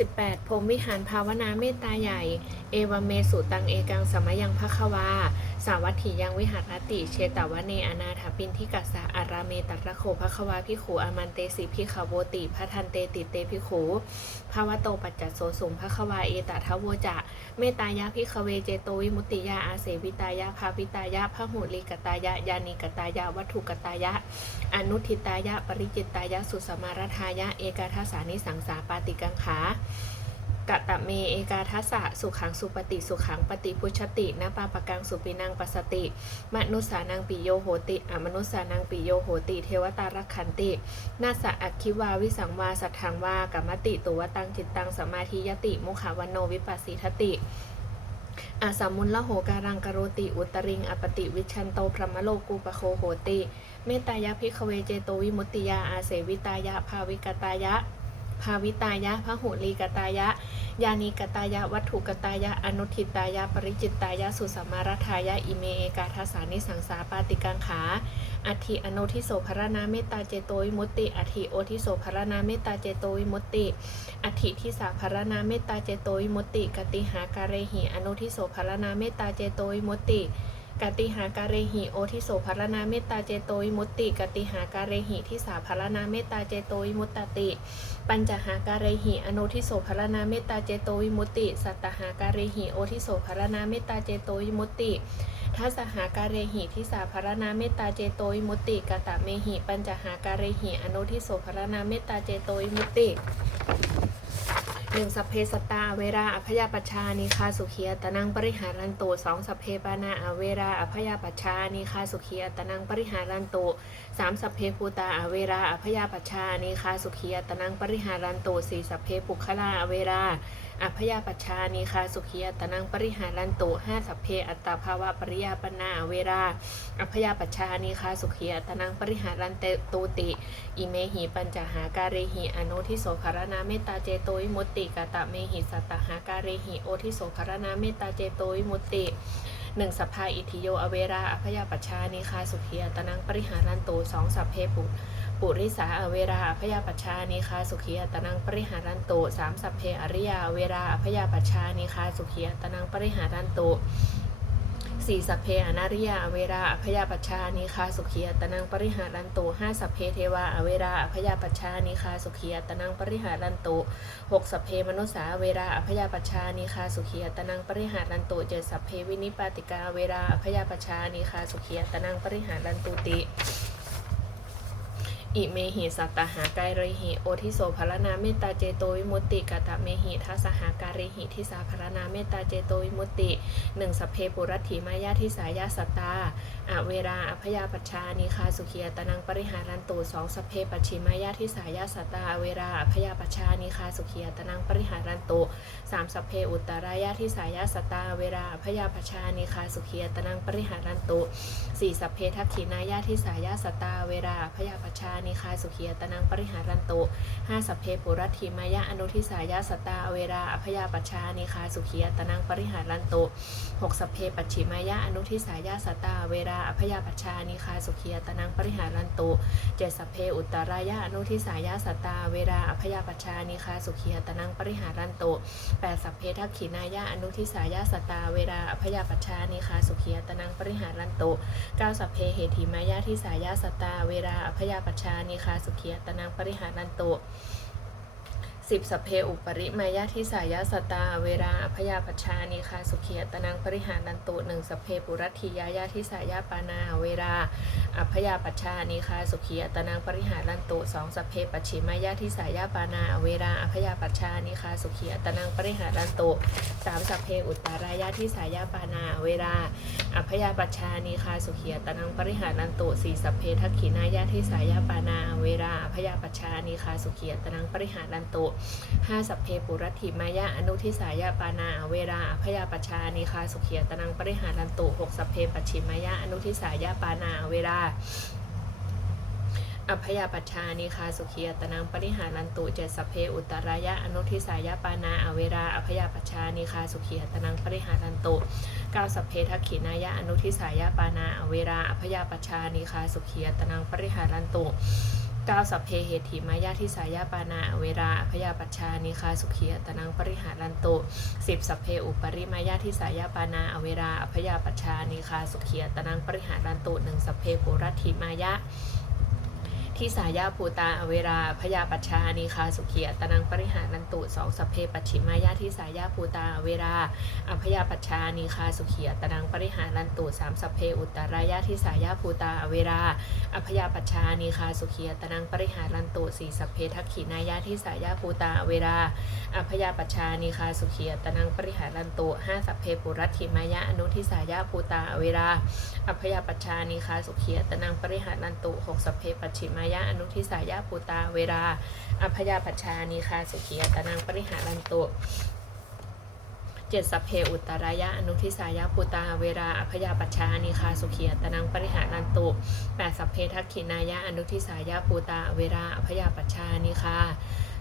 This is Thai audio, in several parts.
18พรมวิหารภาวนาเมตตาใหญ่ เอวเมสุตังเอกังสมยังภควา สาวัตถียังวิหารติ เชตวเนอนาถปินทิกัสสะอาราเมตัตระโคภควาพิขูอามันเตสิพิขโวติพระทันเตติเตพิขูภาวะโตปัจจัสโสสุงภควาเอตทะโวจะเมตตายะพิขเวเจโตวิมุตติยาอาเสวิตายะภาวิตายะพระหุลิกตายะยานิกตายะวัตถุกตายะ อนุทิตายะปริจิตตายะสุสมารทายะเอกาทสานิสังสาปาติกังขากะตะเมเอกาทัสสะสุขังสุปฏิสุขังปฏิพุชตินาปาปะกังสุปินังปัสติ มนุสสานังปิโยโหติอมนุสสานังปิโยโหติ เทวตารักขันตินาสะอักขิวาวิสังวาสัทธังวากัมมติตุวตังจิตตังสมาธิยติมุขวโนวิปัสสิทติอาสามุลละโหการังกโรติอุตริงอปติวิชันโตพรหมโลกูปโคโหติ เมตายะพิขเวเจโตวิมุตติยาอาเสวิตายะภาวิกตายะ ภาวิตายะพระหุลีกตายะ ยานิกตายะ วัตถุกตายะ อนุทิตายะ ปริจิตตายะ สุสมมารทายะ อิเมเอกาทสานิสังสาปาติกังขาอัติอโนทิโสภรนาเมตตาเจโตวิมุตติอัติโอทิโสภรนาเมตตาเจโตวิมุตติอัติทิสาภรนาเมตตาเจโตวิมุตติ กติหาการเรหิอโนทิโสภรนาเมตตาเจโตวิมุตติ กติหาการเรหิโอทิโสภารนาเมตตาเจโตวิมุตติ กติหาการเรหิทิสาภารนาเมตตาเจโตวิมุตตติ ปัญจหาการเรหิอโนทิโสภารนาเมตตาเจโตวิมุตติ สัตตหาการเรหิโอทิโสภารนาเมตตาเจโตวิมุตติทัสหาการเรหิทิสาภารนาเมตตาเจโตวิมุตติกตะเมหิ ปัญจหาการเรหิอโนทิโสภารนาเมตตาเจโตวิมุตติ หนึ่งสัพเพสตาเวราอภยาปชชานิคาสุขียตนังปริหารันตุสองสัพเพปานาอเวราอภยาปชชานิคาสุขียตนังปริหารันตุสามสัพเพภูตาอเวราอภยาปชชานิคาสุขียตนังปริหารันตุสี่สัพเพปุคลาอเวราอภยาปชชานิคาสุขียตนังปริหารันตุห้าสัพเพอัตตาภาวะปริยาปนาเวราอภยาปชชานิคาสุขียตนังปริหารันเตตูติอิเมหิปัญจหาการหิอนุทิโสภารนาเมตตาเจโตวิมุตติกาตะเมหิสัตหาการหิโอทิโสภารนาเมตตาเจโตวิมุตติหนึ่งสัพพาอิทิโยอเวราอภยาปัชชานิคาสุขียตนังปริหารันตุสองสัพเพปุ ปุริสาอเวราอภยาปัชชานิคาสุขียตนังปริหารันโตสามสัพเพอริยาเวราอภยาปัชชานิคาสุขียตนังปริหารันโตสี่สัพเพอนาริยาเวราอภยาปัชชานิคาสุขียตนังปริหารันโตห้าสัพเพเทวาเวราอภยาปัชชานิคาสุขียตนังปริหารันโตหกสัพเพมนุสาเวราอภยาปัชชานิคาสุขียตนังปริหารันโตเจ็ดสัพเพวินิปาติกาเวราอภยาปัชชานิคาสุขียตนังปริหารันตุติ อิเมหิสัตตหาการเรหิโอทิโสภารนาเมตตาเจโตวิมุตติกาตเมหิทัสหาการเรหิทิสาภารนาเมตตาเจโตวิมุตติหนึ่งสัพเพปุรัตถิมายาทิสายาสัตตาอเวราอภยาปัชชานิคาสุขียตนังปริหารันตุสองสัพเพปัจฉิมายาทิสายาสัตตาอเวราอภยาปัชชานิคาสุขียตนังปริหารันตุสามสัพเพอุตตรายาทิสายาสัตตาเวราอภยาปัชชานิคาสุขียตนังปริหารันตุสี่สัพเพทักขินายาทิสายาสัตตาเวราอภยาปัชานิคาสุขียตนังปริหารันโตห้าสัพเพปุรัติมายาอนุทิสายาสตาอเวราอภยาปัชชานิคาสุขียตนังปริหารันโตหกสัพเพปัจฉิมายาอนุทิสายาสตาเวราอภยาปัชชานิคาสุขียตนังปริหารันโตเจ็ดสัพเพอุตตรายาอนุทิสายาสตาเวราอภยาปัชชานิคาสุขียตนังปริหารันโตแปดสัพเพทักขินายาอนุทิสายาสตาเวราอภยาปัชชานิคาสุขียตนังปริหารันโตเก้าสัพเพเหติมายาทิสายาสตาเวราอภยาปัชชานิคาสุขียตนังปริหารันตุ สิบสเพอุปริมายาทิสายาสตา เวราอภยาปัชชานิคาสุขียตนังปริหารันตุหนึ่งสเพปุรัติยายาทิสายาปานา เวราอภยาปัชชานิคาสุขียตนังปริหารันตุสองสเพปัจฉิมายาทิสายาปานา เวราอภยาปัชชานิคาสุขียตนังปริหารันตุสามสเพอุตตารายาทิสายาปานา เวราอภยาปัชชานิคาสุขียตนังปริหารันตุสี่สเพทักขินายาทิสายาปานา เวราอภยาปัชชานิคาสุขียตนังปริหารันตุห้าสัพเพปุรัติมายะอนุทิสายาปานาเวราอภยาปชานิคาสุขียตนังปริหารันตุหกสัพเพปัจฉิมายะอนุทิสายาปานาเวราอภยาปัชานิคาสุขียตนังปริหารันตุเจ็ดสัพเพอุตรายะอนุทิสายาปานาอเวราอภยาปัชานิคาสุขียตนังปริหารันตุเก้าสัพเพทักขินายะอนุทิสายาปานาอเวราอภยาปัชชานิคาสุขียตนังปริหารันตุ ก้าสัพเพเหติมายาทิสายาปานาอเวราพยาปัชชานิคาสุขียตนังปริหารันตุสิบสัพเพอุปริมายาทิสายาปานาอเวราอพยาปัชชานิคาสุขียตนังปริหารันตุหนึ่งสัพเพปุรัติมายะ ที่สายาภูตาอเวราพยาปัชชานีคาสุขียตนังปริหารันตุสองสัพเพปัจฉิมายาที่สายาภูตาอเวราอพยาปัชชานีคาสุขียตนังปริหารันตุสามสัพเพอุตตรายาที่สายาภูตาอเวราอพยาปัชชานีคาสุขียตนังปริหารันตุสี่สัพเพทักขินายาที่สายาภูตาอเวราอพยาปัชชานีคาสุขียตนังปริหารันตุห้าสัพเพปุรัตถิมายะอนุทิสายาภูตาอเวราอัพยาปัชชานิคาสุขียตนังปริหารันตุหกสัพเพปัจฉิมายะอนุทิสายาภูตาเวราอัพยาปัชชานิคาสุขียตนังปริหารันตุเจ็ดสพเพอุตรายะอนุทิสายาภูตาเวราอัพยาปัชชานิคาสุขียตนังปริหารันตุแปดสพเพทักขินายะอนุทิสายาภูตาเวราอัพยาปัชชานิคา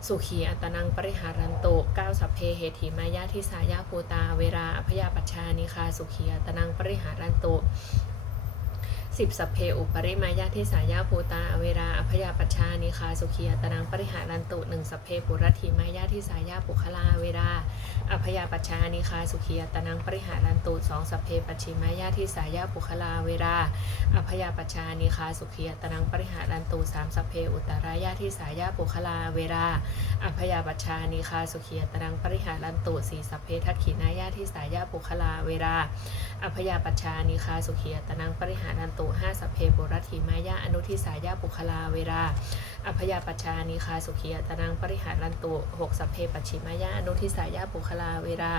สุขีอัตนังปริหารันตุเก้าสัพเพเหติมายาทิสายาภูตาเวราอพยาปัชชานิคาสุขีอัตนังปริหารันตุ สิบสัพเพอุปริมายาทิสายาภูตาอเวราอพยาปัชชานิคาสุขียตนังปริหารันตุหนึ่งสัพเพปุรติมายาทิสายาปุคลาเวราอพยาปัชชานิคาสุขียตนังปริหารันตุสองสัพเพปัจฉิมายาทิสายาปุคลาเวราอพยาปัชชานิคาสุขียตนังปริหารันตุสามสัพเพอุตรายาทิสายาปุคลาเวราอพยาปัชชานิคาสุขียตนังปริหารันตุสี่สัพเพทักขินายาทิสายาปุคลาเวราอพยาปัชชานิคาสุขียตนังปริหารันตุห้าสพเพปุรติมายะอนุทิสายาปุคลาเวราอพยาปัชชานิคาสุขียตนังปริหารันตุหกสพเพปัจฉิมายะอนุทิสายาปุคลาเวรา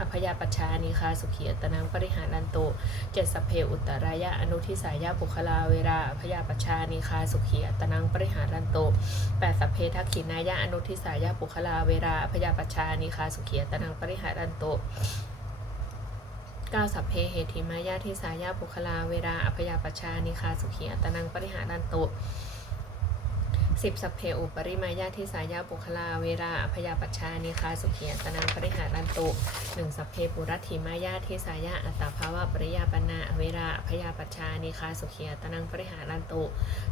อพยาปัชชานิคาสุขียตนังปริหารันตุเจ็ดสพเพอุตตรายะอนุทิสายาปุคลาเวราอพยาปัชชานิคาสุขียตนังปริหารันตุแปดสพเพทักขินายะอนุทิสายาปุคลาเวราอพยาปัชานิคาสุขียตนังปริหารันตุ ก้าสัพเพเหติมายาทิสายาปุคลาเวราอพยาปชชานิคาสุขีอัตนังปริหารันตุ สิบสัพเพอุปริมายาทิสายาปุคลาเวราอพยาปัชชานิคาสุขีอัตนังปริหารันตุหนึ่งสัพเพปุรัตถิมายาทิสายาอัตตาภาวะปริยาปนาเวราอพยาปัชชานิคาสุขีอัตนังปริหารันตุ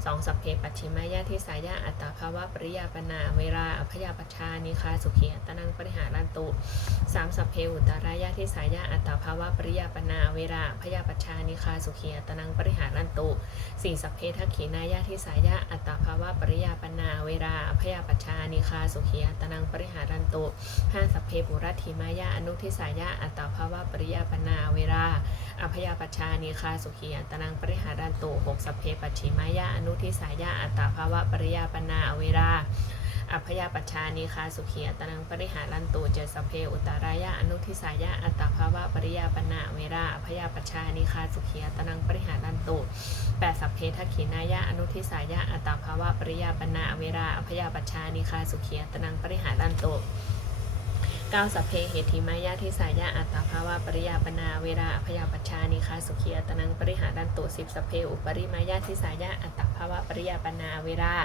สองสัพเพปัจฉิมายาทิสายาอัตตาภาวะปริยาปนาเวราอพยาปัชชานิคาสุขีอัตนังปริหารันตุสามสัพเพอุตรายะที่สายะอัตตาภาวะปริยาปนาเวราพยาปัชชานิคาสุขีอัตนังปริหารันตุสี่สัพเพทักขีนายะที่สายะอัตตาภาวะปริยาปนาเวราพยาปัชชานิคาสุขีอัตนังปริหารันตุห้าสัพเพปุรัติมายะอนุทิสายะอัตตาภาวะปริยาปนาเวราอพยาปัชชานิคาสุขีอัตนังปริหารันตุหกสัพเพปัชิมายะอนุทิสายะอัตตาภาวะปริยาปนาเวรา อัพยาปัชชานิคาสุขีอัตนังปริหารันตุเจสเพอุตารายะอนุทิสายะอัตตาภาวะปริยาปนาเวราอัพยาปัชชานิคาสุขีอัตนังปริหารันตุแปดสัพเพทักขินายะอนุทิสายะอัตตาภาวะปริยาปนาเวราอัพยาปัชชานิคาสุขีอัตนังปริหารันตุเก้าสัพเพเหติมายะทิสายะอัตตาภาวะปริยาปนาเวราอัพยาปัชชานิคาสุขีอัตนังปริหารันตุสิบสัพเพอุปริมายะทิสายะอัตตาภาวะปริยาปนาเวรา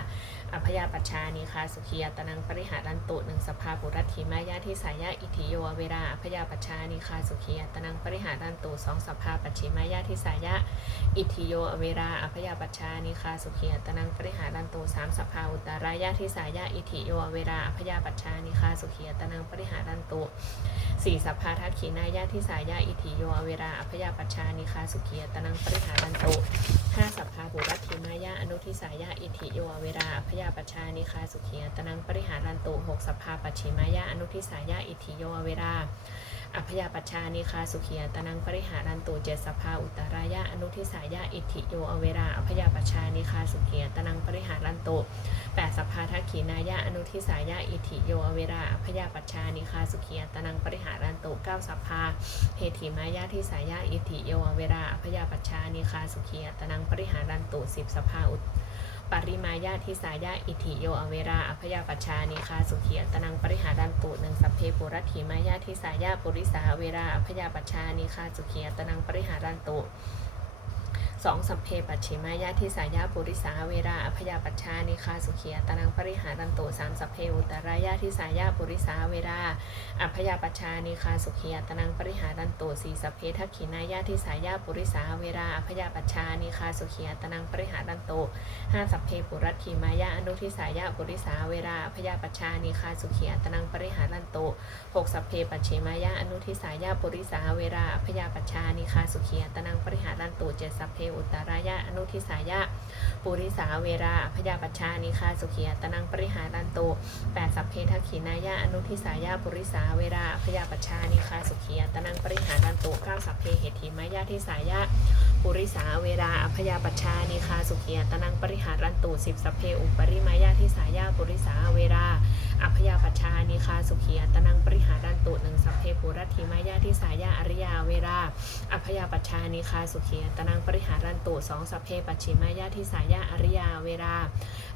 อพยาปัชชานิคาสุขียตนังปริหารันตุหนึ่งสภาปุรัตถิมายาทิสายะอิทิโยเวราอพยาปัชชานิคาสุขียตนังปริหารันตุสองสภาปัจฉิมายาทิสายะอิทิโยเวราอพยาปัชชานิคาสุขียตนังปริหารันตุสามสภาอุตรายาทิสายะอิทิโยเวราอพยาปัชชานิคาสุขียตนังปริหารันตุสี่สภาทักขินายาทิสายะอิทิโยเวราอพยาปัชชานิคาสุขียตนังปริหารันตุห้าสภาปุรัตถิมายาอนุทิสายะอิทิโยเวราอพยาาปัชชานิคาสุขียตนังปริหารันตุหกสภาปัจฉิมายะอนุทิสายะอิทิโยเวราอพยาปัชชานิคาสุขียตนังปริหารันตุเจดสภาอุตรายะอนุทิสายะอิทิโยอเวราอพยาปัชชานิคาสุขียตนังปริหารันตุแปดสภาทักขีนายะอนุทิสายะอิทิโยอเวราอพยาปัชชานิคาสุขียตนังปริหารันตุเก้าสภาเหติมายะทิสายะอิทิโยอเวราอพยาปัชชานิคาสุขียตนังปริหารันตุสิบสภาอุต ปริมายาทิสายาอิทิโยอเวราอภยาปัชชานิคาสุขีอัตนังปริหารันตุหนึ่งสัพเพปุรัตถิมายาทิสายาปุริสาเวราอภยาปัชชานิคาสุขีอัตนังปริหารันตุ สองสัพเพปัจฉิมายาทิสายาปุริสาเวราอภยาปัชชานิคาสุขียตนังปริหารันโตสามสัพเพอุตรายาทิสายาปุริสาเวราอภยาปัชชานิคาสุขียตนังปริหารันโตสีสัพเพทักขินายาทิสายาปุริสาเวราอภยาปัชชานิคาสุขียตนังปริหารันโตห้าสัพเพปุรัตถิมายาอนุทิสายาปุริสาเวราอภยาปัชชานิคาสุขียตนังปริหารันโตหกสัพเพปัจฉิมายาอนุทิสายาปุริสาเวราอภยาปัชชานิคาสุขียตนังปริหารันโตเจ็ดสัพเพอุตรายาอนุทิสายะ ปุริสาเวราพยาปัชชานิคาสุขียตนังปริหารันโตแปดสัพเพทักขินายะอนุทิสายะปุริสาเวราพยาปัชชานิคาสุขียตนังปริหารันโตเก้าสัพเพเหติมายะทิสายะปุริสาเวราพยาปัชชานิคาสุขียตนังปริหารันโตสิบสัพเพอุปริมายะทิสายะปุริสาเวรา อภยาปัชชานิคาสุขียตนังปริหารันโตหนึ่งสัพเพปุรัติมายะทิสายะอริยาเวราอภยาปัชชานิคาสุขียตนังปริหารันตุสองสัพเพปัจฉิมายาทิสายาอริยาเวรา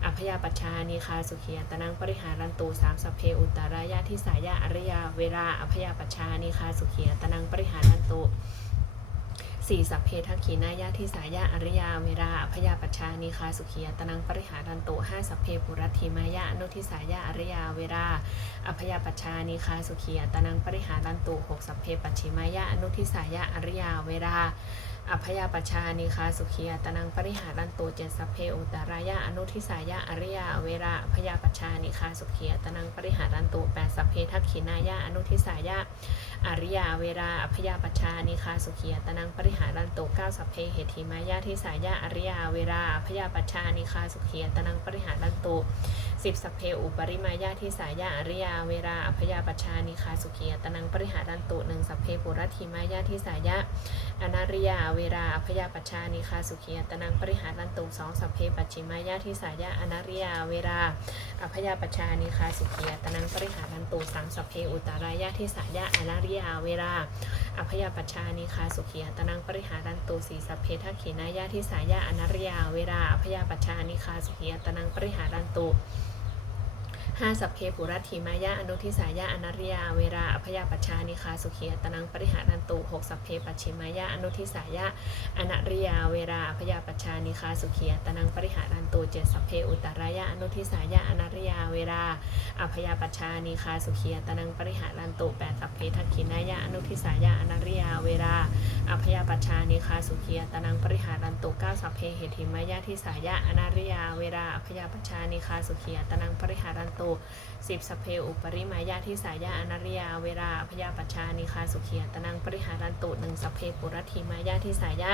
อภยาปัชชานิคาสุขียตนังปริหารันตุสามสัพเพอุตรายาทิสายาอริยาเวราอภยาปัชชานิคาสุขียตนังปริหารันตุ สี่สัพเพทักขีนายาทิสายาอริยาเวราอภยาปัชชานิคาสุขียตนังปริหารันตุห้าสัพเพปุรัติมายาอนุทิสายาอริยาเวราอภยาปัชชานิคาสุขียตนังปริหารันตุหกสัพเพปัชชิมายะอนุทิสายาอริยาเวรา อภยาปชานิคาสุขียตนังปริหารันตุเจดสัพเพอุตรายะอนุทิสายะอริยาเวราอภยาปชานิคาสุขียตนังปริหารันตุแปดสัพเพทักขินายะอนุทิสายะอริยาเวราอภยาปชานิคาสุขียตนังปริหารันตุเก้าสัพเพเหติมายะทิสายะอริยาเวราอภยาปชานิคาสุขียตนังปริหารันตุสิบสัพเพอุปริมายาทิสายาอริยาเวราอภยาปชานิคาสุขียตนังปริหารันตุหนึ่งสัพเพปุรัติมายาทิสายะอนาริยาเวราอภยาปัชชานิคาสุขียตนังปริหารันตุสองสัพเพปัจฉิมายาทิสายะอนาริยาเวราอภยาปัชชานิคาสุขียตนังปริหารันตุสามสัพเพอุตารายาทิสายะอนาริยาเวราอภยาปัชชานิคาสุขียตนังปริหารันตุสี่สัพเพทักขินายาทิสายะอนาริยาเวราอภยาปัชชานิคาสุขียตนังปริหารันตุ ห้าสัพเพปุรัตถิมายะอนุทิสายะอนาริยาเวราอภยาปัชชานิคาสุขียตนังปริหารันตุหกสัพเพปัจฉิมายะอนุทิสายะอนาริยาเวราอภยาปัชชานิคาสุขียตนังปริหารันตุเจ็ดสัพเพอุตรายะอนุทิสายะอนาริยาเวราอภยาปัชชานิคาสุขียตนังปริหารันตุแปดสัพเพทักขินายะอนุทิสายะอนาริยาเวรา อภยาปัชชานิคาสุขียตนังปริหารันตุเก้าสัพเพเหติมายะทิสายะอนาริยาเวราอภยาปัชชานิคาสุขียตนังปริหารันตุสิบสพเพอุปริมายาทิสายาอนาริยาเวราพยาปัชชานิคาสุขียตนังปริหารันตุหนึ่งสพเพปุรัติมายาทิสายา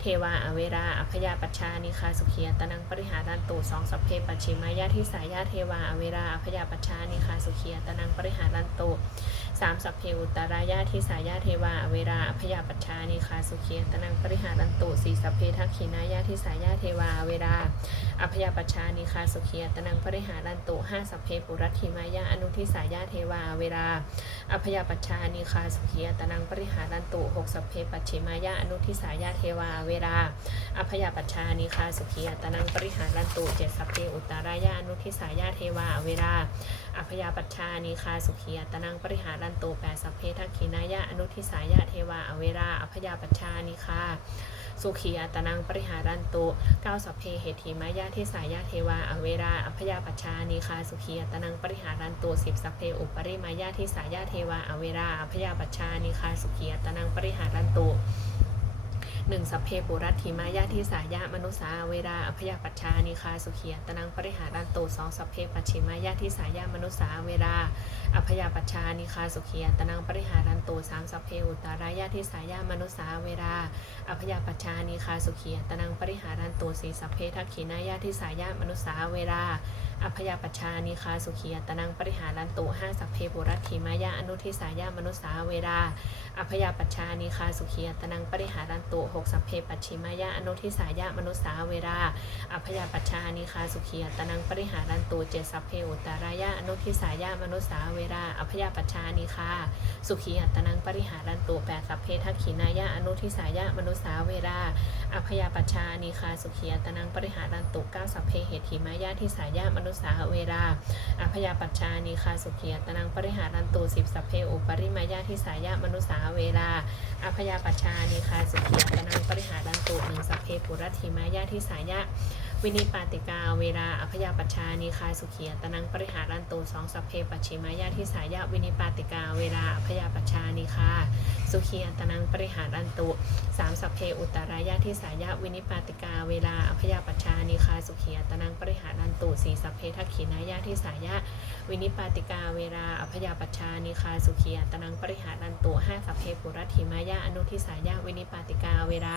เทวาอเวราอพยาปัชชานิคาสุขียตนังปริหารันตุสองสพเพปัจฉิมายาทิสายาเทวาอเวราอพยาปัชชานิคาสุขียตนังปริหารันตุสามสัพเพอุตรายาทิสายาเทวาอเวราอพยาปัชชานิคาสุขียตนังปริหารันตุสี่สัพเพทักขินายาทิสายาเทวาเวราอภยาปชานิคาสุขียตนังปริหารันตุห้าสัพเพปุรัติมายะอนุทิสายาเทวาเวลาอภยาปชานิคาสุขียตนังปริหารันตุหกสัพเพปัจฉิมายะอนุทิสายาเทวาเวลาอภยาปชานิคาสุขียตนังปริหารันตุเจ็ดสัพเพอุตตารายะอนุทิสายาเทวาเวลาอภยาปชานิคาสุขียตนังปริหารันตุแปดสัพเพทักขินายะอนุทิสายาเทวาเวลาอพยาปัชชานิคาสุขีอัตนังปริหารันตุเก้าสัพเพเหติมายาทิสายาเทวาอเวราอภยาปัชชานิคาสุขีอัตนังปริหารันตุสิบสัพเพอุปริมายาทิสายาเทวาอเวราอภยาปัชชานิคาสุขีอัตนังปริหารันตุ หนึ่งสัพเพปุรัตถิมายาทิสายามนุสาเวราอภยปัชชานิคาสุขีอัตนังปริหารันตุสองสัพเพปัจฉิมายาทิสายามนุสาเวราอภยปัชชานิคาสุขีอัตนังปริหารันตุสามสัพเพอุตารายาทิสายามนุสาเวราอภยปัชชานิคาสุขีอัตนังปริหารันตุสีสัพเพทักขินายาทิสายามนุสาเวรา อภยาปัชชานิคาสุขีอัตนังปริหารันตุห้าสัพเพปุรัตถิมายาอนุทิสายามนุสาเวราอภยาปัชชานิคาสุขีอัตนังปริหารันตุหกสัพเพปัจฉิมายาอนุทิสายามนุสาเวราอภยาปัชชานิคาสุขีอัตนังปริหารันตุเจสัพเพอุตารายาอนุทิสายามนุสาเวราอภยาปัชชานิคาสุขีอัตนังปริหารันตุแปดสัพเพทักขินายะอนุทิสายะมนุสาเวราอภยาปัชชานิคาสุขีอัตนังปริหารันตุเก้าสัพเพเหติมายะทิสายะมนุนุสาหเวราอภยาปัชชานีคาสุขียตนังปริหารันตูสิบสัพเพอุปริมายาทิสายะมนุสาหเวราอภยาปัชชานีคาสุขียตนังปริหารันตูหนึ่งสัพเพปุรัติมายาทิสายะ วินิปาติกา เวลาอภยาปัชชานีคายสุขียตนังปริหารันตุสองสัพเพปัชิมายาทิสายะวินิปาติกา เวลาอภยาปัชชานีคาสุขียตนังปริหารันตุสามสัพเพอุตรายาทิสายะวินิปาติกา เวลาอภยาปัชชานีคาสุขียตนังปริหารันตุสี่สัพเพทักขินายาทิสายะ วินิปาติกาเวลาอภยาปัชชานิคาสุขียตนังปริหารันตุห้าสัพเพปุรัติมายาอนุทิสายะวินิปาติกาเวลา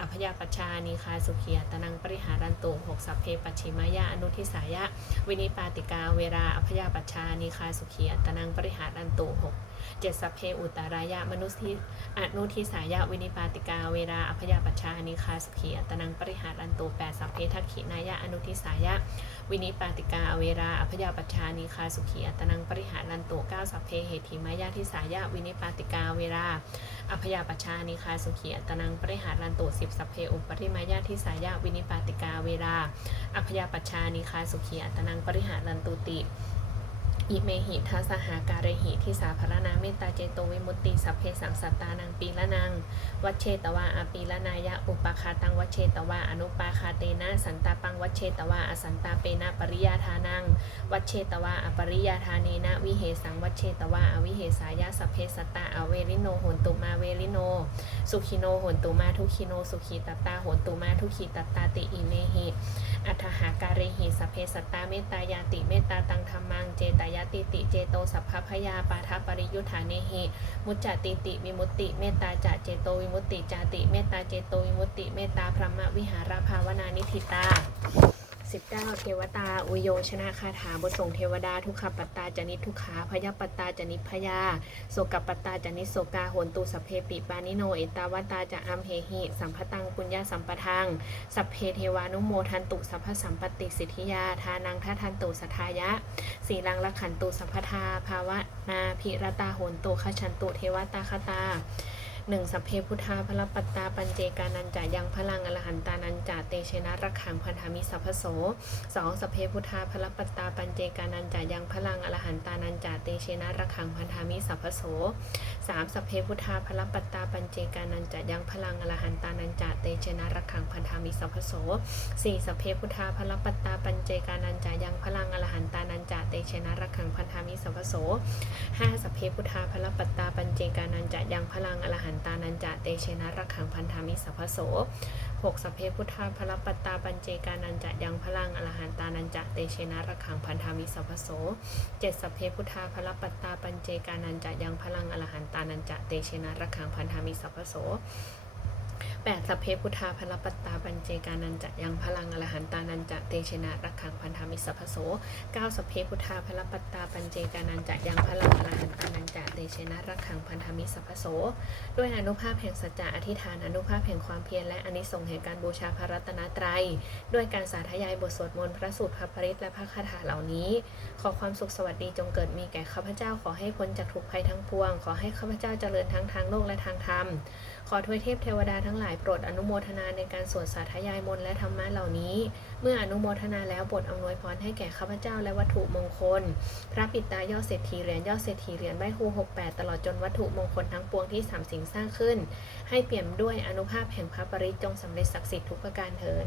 อภยาปัชชานิคาสุขียตนังปริหารันตุหกสัพเพปัชิมายาอนุทิสายะวินิปาติกาเวลาอภยาปัชชานิคาสุขียตนังปริหารันตุหก เจ็ดสัพเพอุตารายะมนุสทิอนุทิสายะวินิปาติกาเวลาอภยาปัชชานีคาสุขียตนังปริหารันตุแปดสัพเพทักขินายะอนุทิสายะวินิปาติกาเวราอภยาปัชชานีคาสุขีอัตนังปริหารันตุเก้าสัพเพเหติมายาทิสายะวินิปาติกาเวราอภยาปัชชานีคาสุขีอัตนังปริหารันตุสิบสัพเพอุปริมายาทิสายะวินิปาติกาเวราอภยาปัชชานีคาสุขีอัตนังปริหารันตุติ อิเมหิทัสหาการหิทิสาภรนาเมตตาเจโตวิมุตติสัพเพสังสัตตานังปีละนัง วัชเชตวาอาปีละนายะอุปคาตังวัชเชตวาอนุปาคาเตนะสันตาปังวัชเชตวาอสันตาเปนะปริยาทานัง วัชเชตวาอปริยาทานีนะวิเหสังวัชเชตวาอวิเหสายะสัพเพสตตาอเวริโนโหนตุมาเวริโน สุขิโนโหนตุมาทุขิโนสุขีตตตาโหนตุมาทุขีตตตาติอิเมหิ อัฏหาการิหิสเพสตาเมตายาติเมตตาตังธรรมังเจตายาติติเจโตสัพพพยาปาทปริยุทธาเนหิมุจจติติวิมุตติเมตตาจะเจโตวิมุตติจาติเมตตาเจโตวิมุตติเมตตาพระมวิหารภาวนานิธิตา 19 เทวตา อุโยชนะคาถาบทส่งเทวดา ทุกขปัตตาจนิทุกขาพยปัตตาจนิพยาโสกปัตตาจนิโสกาโหนตุสัพเพปิปานิโนเอตาวตาจะอัมเหหิ สัมพตังปุญญาสัมปทัง สัพเพเทวานุโมทันตุสัพพสัมปติสิทธิยา ทานังทัทันตุสัทายะสีลังละขันตุสัพพทาภาวะนาภิรตาโหนตุขชันตุเทวตาคตา หนึ่งสัพเพพุทธาพลปัตตาปัญเจกานันจายังพลังอรหันตานันจาเตชนะรักขังพันธามิสัพพโสสองสัพเพพุทธาพลปัตตาปัญเจกานันจายังพลังอรหันตานันจาเตชนะรักขังพันธามิสัพพโสสามสัพเพพุทธาพลปัตตาปัญเจกานันจายังพลังอรหันตานันจาเตชนะรักขังพันธามิสัพพโสสี่สัพเพพุทธาพลปัตตาปัญเจกานันจายังพลังอรหันตานันจาเตชนะรักขังพันธามิสัพพโสห้าสัพเพพุทธาพลปัตตาปัญเจกานันจะยังพลังอรหันตานันจะเตเชนะรักขังพันธามิสัพพโสหกสัพเพพุทธาพลปัตตาปัญเจกานันจะยังพลังอรหันตานันจะเตเชนะรักขังพันธามิสัพพโสเจ็ดสัพเพพุทธาพลปัตตาปัญเจกานันจะยังพลังอรหันตานันจะเตเชนะรักขังพันธามิสัพพโส แปดสัพเพพุทธาพลปัตตาปัญเจกานันจะยังพลังอรหันตานันจะเตเชนะรักขังพันธามิสัพพโสเก้าสพเพพุทธาพลปัตตาปัญเจกานันจะยังพลังอรหันตานันจะเตเชนะรักขังพันธมิสัพโสด้วยอนุภาพแห่งสัจจะอธิษฐานอนุภาพแห่งความเพียรและอนิสงส์แห่งการบูชาพระรัตนตรัย ด้วยการสาธยายบทสวดมนต์พระสูตรพระปริตและพระคาถาเหล่านี้ ขอความสุขสวัสดีจงเกิดมีแก่ข้าพเจ้าขอให้พ้นจากทุกภัยทั้งปวง ขอให้ข้าพเจ้าเจริญทั้งทางโลกและทางธรรม ขอทวยเทพเทวดาทั้งหลายโปรดอนุโมทนาในการสวดสาธยายมนต์และธรรมะเหล่านี้ เมื่ออนุโมทนาแล้วบทอ่อำนวยพรให้แก่ข้าพเจ้าและวัตถุมงคล พระปิตายอดเศรษฐีเหรียญยอดเศรษฐีเหรียญใบฮูหกแปดตลอดจนวัตถุมงคลทั้งปวงที่สามสิ่งสร้างขึ้น ให้เปี่ยมด้วยอนุภาพแห่งพระปริจงสำเร็จศักดิ์สิทธิ์ทุกประการเทิน